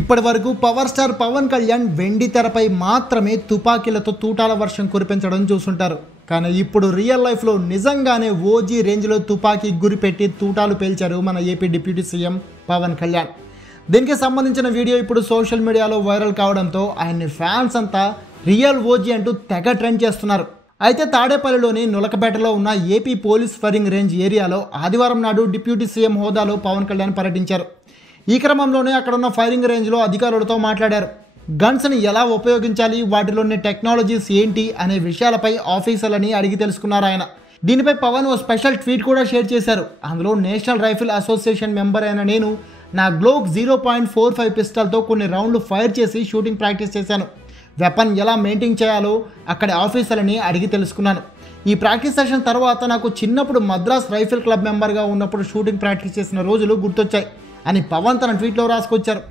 ఇప్పటి వరకు power star Pawan Kalyan వెండి తెరపై మాత్రమే తుపాకీలతో తూటాల వర్షం కురిపించడం చూస్తుంటారు. కానీ ఇప్పుడు రియల్ లైఫ్లో నిజంగానే ఓజీ రేంజ్లో తుపాకీ గురిపెట్టి తూటాలు పేల్చారు మన AP deputy CM Pawan Kalyan. దీనికి సంబంధించిన వీడియో ఇప్పుడు సోషల్ మీడియాలో వైరల్ కావడంతో ఆయన్ని ఫ్యాన్స్ అంతా రియల్ ఓజీ అంటూ తెగ ట్రెండ్ చేస్తున్నారు. అయితే తాడేపల్లిలోని నులకపేటలో ఉన్న ఏపీ పోలీస్ ఫైరింగ్ రేంజ్ ఏరియాలో ఆదివారం నాడు డిప్యూటీ సీఎం హోదాలో పవన్ కళ్యాణ్ పర్యటించారు. ఈ క్రమంలోనే అక్కడున్న ఫైరింగ్ రేంజ్లో అధికారులతో మాట్లాడారు. గన్స్ని ఎలా ఉపయోగించాలి, వాటిలోని టెక్నాలజీస్ ఏంటి అనే విషయాలపై ఆఫీసర్లని అడిగి తెలుసుకున్నారు ఆయన. దీనిపై పవన్ ఓ స్పెషల్ ట్వీట్ కూడా షేర్ చేశారు. అందులో నేషనల్ రైఫిల్ అసోసియేషన్ మెంబర్ అయిన నేను నా గ్లోక్ 0.45 పిస్టల్తో కొన్ని రౌండ్లు ఫైర్ చేసి షూటింగ్ ప్రాక్టీస్ చేశాను. వెపన్ ఎలా మెయింటైన్ చేయాలో అక్కడి ఆఫీసర్లని అడిగి తెలుసుకున్నాను. ఈ ప్రాక్టీస్ సెషన్ తర్వాత నాకు చిన్నప్పుడు మద్రాస్ రైఫిల్ క్లబ్ మెంబర్గా ఉన్నప్పుడు షూటింగ్ ప్రాక్టీస్ చేసిన రోజులు గుర్తొచ్చాయి అని పవన్ తన ట్వీట్లో రాసుకొచ్చారు.